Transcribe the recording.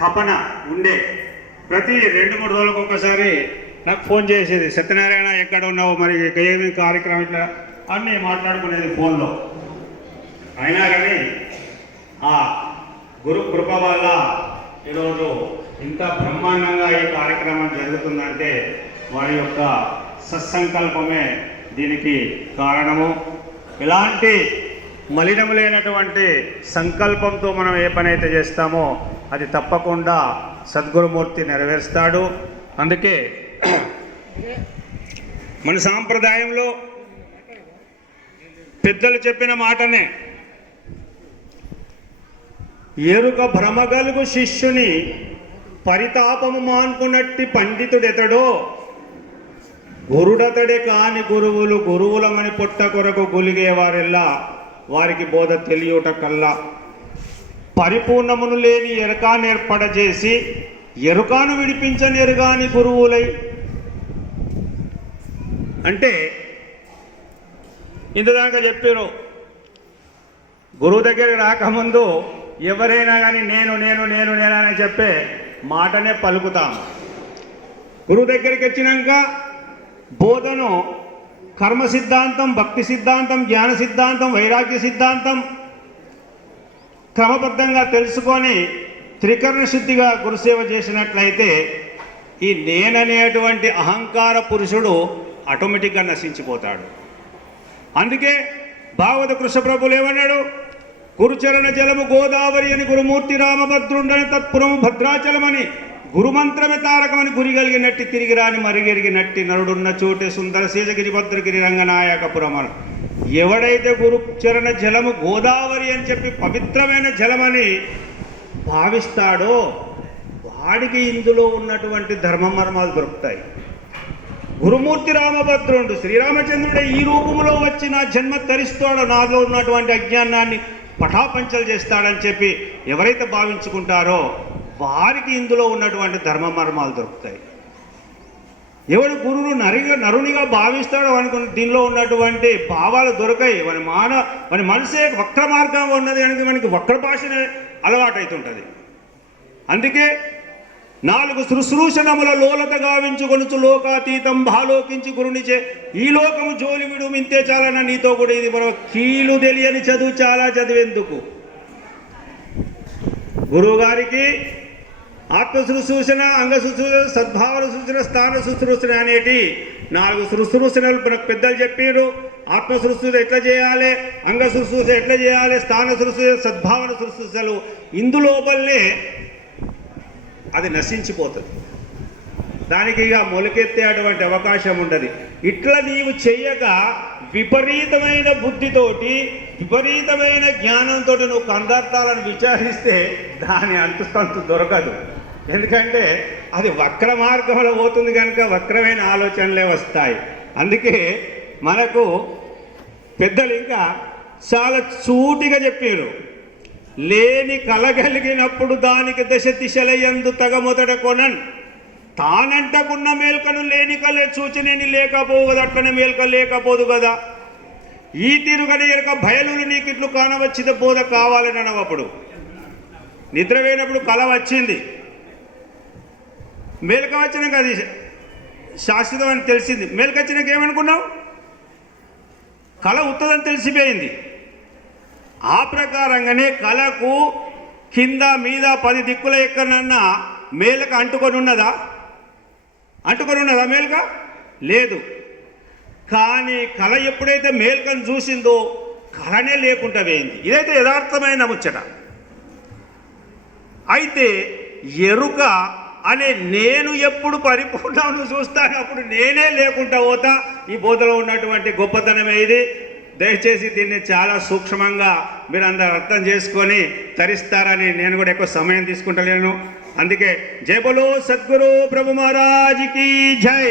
తపన ఉండే. ప్రతి 2-3 రోజులకు ఒకసారి నాకు ఫోన్ చేసేది, సత్యనారాయణ ఎక్కడ ఉన్నావు, మరి ఏమి కార్యక్రమం, ఇట్లా అన్నీ మాట్లాడుకునేది ఫోన్లో. అయినా కానీ ఆ గురు కృప వల్ల ఈరోజు ఇంత బ్రహ్మాండంగా ఈ కార్యక్రమం జరుగుతుందంటే వారి యొక్క సత్సంకల్పమే దీనికి కారణము. ఇలాంటి మలినము లేనటువంటి సంకల్పంతో మనం ఏ పని అయితే చేస్తామో అది తప్పకుండా సద్గురుమూర్తి నెరవేరుస్తాడు. అందుకే మన సాంప్రదాయంలో పెద్దలు చెప్పిన మాటనే, ఎరుక భ్రమగలుగు శిష్యుని పరితాపము మాన్కున్నట్టి పండితుడెతడో, గురుడతడే కాని గురువులు గురువులమని పొట్ట కొరకు గులిగేవారెల్లా వారికి బోధ తెలియుట కల్లా. పరిపూర్ణమును లేని ఎరుకాను ఏర్పడజేసి ఎరుకాను విడిపించని ఎరుగాని గురువులై. అంటే ఇంతదాకా చెప్పారు, గురువు దగ్గరికి రాకముందు ఎవరైనా కానీ నేను నేను నేను నేనని చెప్పే మాటనే పలుకుతాం. గురువు దగ్గరికి వచ్చినాక బోధను కర్మ సిద్ధాంతం, భక్తి సిద్ధాంతం, జ్ఞాన సిద్ధాంతం, వైరాగ్య సిద్ధాంతం క్రమబద్ధంగా తెలుసుకొని త్రికరణ శుద్ధిగా గురుసేవ చేసినట్లయితే ఈ నేననేటువంటి అహంకార పురుషుడు ఆటోమేటిక్గా నశించిపోతాడు. అందుకే భాగవత కృష్ణప్రభులు ఏమన్నాడు, గురుచరణ జలము గోదావరి అని గురుమూర్తి రామభద్రుండని తత్పురము భద్రాచలమని గురుమంత్రమే తారకమని గురి కలిగినట్టి తిరిగి రాని మరిగెరిగినట్టి నరుడున్న చోటే సుందర శేషగిరి భద్రగిరి రంగనాయకపురమని. ఎవడైతే గురుచరణ జలము గోదావరి అని చెప్పి పవిత్రమైన జలమని భావిస్తాడో వాడికి ఇందులో ఉన్నటువంటి ధర్మ మర్మాలు దొరుకుతాయి. గురుమూర్తి రామభద్రుడు శ్రీరామచంద్రుడే ఈ రూపంలో వచ్చి నా జన్మ తరిస్తాడో, నాలో ఉన్నటువంటి అజ్ఞానాన్ని పటాపంచలు చేస్తాడని చెప్పి ఎవరైతే భావించుకుంటారో వారికి ఇందులో ఉన్నటువంటి ధర్మ మర్మాలు దొరుకుతాయి. ఎవడు గురువును నరునిగా భావిస్తాడో అనుకున్న దీనిలో ఉన్నటువంటి భావాలు దొరకాయి. మన మనసే వక్ర మార్గంగా ఉన్నది కనుక మనకి వక్ర భాషనే అలవాటైతుంటుంది. అందుకే 4 శుశ్రూషణముల లోలత గావించుకొనుచు లోకాతీతం భాలోకించి గురునిచే ఈ లోకము జోలి విడు మింతే చాలన్నా నీతో కూడా ఇది మనం కీలు తెలియని చదువు చాలా చదివేందుకు. గురువు గారికి ఆత్మ శుశ్రూషణ, అంగ శుశ్రూషణ, సద్భావన శుశ్రూషణ, స్థాన శుశ్రూషణ అనేటి 4 శుశ్రూషణలు మనకు పెద్దలు చెప్పారు. ఆత్మ శుశ్రూష ఎట్లా చేయాలి, అంగ శుశ్రూష ఎట్లా చేయాలి, స్థాన శుశ్రూష, సద్భావన శుశ్రూషలు ఇందులోపలనే అది నశించిపోతుంది. దానికి ఇక మొలకెత్తే అటువంటి అవకాశం ఉండదు. ఇట్లా నీవు చెయ్యక విపరీతమైన బుద్ధితోటి, విపరీతమైన జ్ఞానంతో నువ్వు కందార్థాలను విచారిస్తే దాని అంతు దొరకదు. ఎందుకంటే అది వక్ర మార్గంలో పోతుంది కనుక వక్రమైన ఆలోచనలే వస్తాయి. అందుకే మనకు పెద్దలు ఇంకా చాలా సూటిగా చెప్పారు, లేని కలగలిగినప్పుడు దానికి దశ దిశలయందు తగ మొదట కొనన్ తానంటకున్న మేల్కను లేని కలే సూచనేని లేకపోవు కదా, అట్లనే మేల్క లేకపోదు కదా. ఈ తిరుగని ఎరక బయలులు నీకు ఇట్లు కానవచ్చింది బోధ కావాలని అనవప్పుడు. నిద్రపోయినప్పుడు కళ వచ్చింది, మేల్క వచ్చినాక అది శాశ్వతం అని తెలిసింది. మేల్క వచ్చినాక ఏమనుకున్నావు, కళ ఉత్తదని తెలిసిపోయింది. ఆ ప్రకారంగానే కళకు కింద మీద 10 దిక్కుల ఎక్కడన్నా మేలుక అంటుకొని ఉన్నదా మేలుక? లేదు. కానీ కళ ఎప్పుడైతే మేలుకను చూసిందో కళనే లేకుండా పోయింది. ఇదైతే యథార్థమైన ముచ్చట. అయితే ఎరుక అనే నేను ఎప్పుడు పరిపూర్ణను చూస్తాను అప్పుడు నేనే లేకుండా పోతా. ఈ బోధలో ఉన్నటువంటి గొప్పతనమే ఇది. దయచేసి దీన్ని చాలా సూక్ష్మంగా మీరు అందరూ అర్థం చేసుకొని తరిస్తారని నేను కూడా ఎక్కువ సమయం తీసుకుంటలేను. అందుకే జై బోలో సద్గురు ప్రభు మహారాజ్ కీ జై.